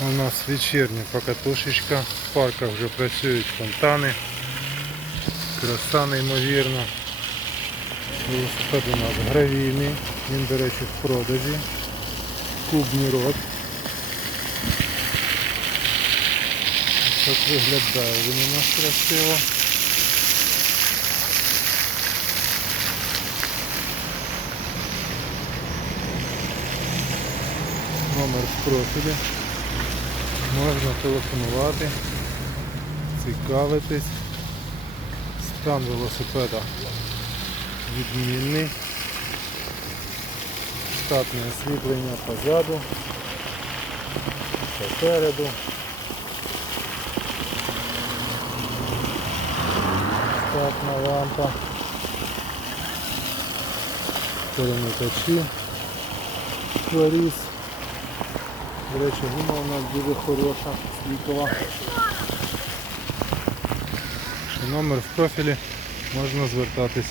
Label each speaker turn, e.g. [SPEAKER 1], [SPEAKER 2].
[SPEAKER 1] У нас вечірня покатушечка, в парках вже працюють фонтани. Краса неймовірна. Велосипед у нас гравійний, він, до речі, в продажі. Кубний рот. Так виглядає він у нас красиво. Номер в профілі. Можна телефонувати, цікавитись. Стан велосипеда відмінний. Штатне освітлення позаду, попереду. Штатна лампа. Перемикачі. Флоріс. До речі, гума у нас дуже хороша, слікова. Номер в профілі можна звертатись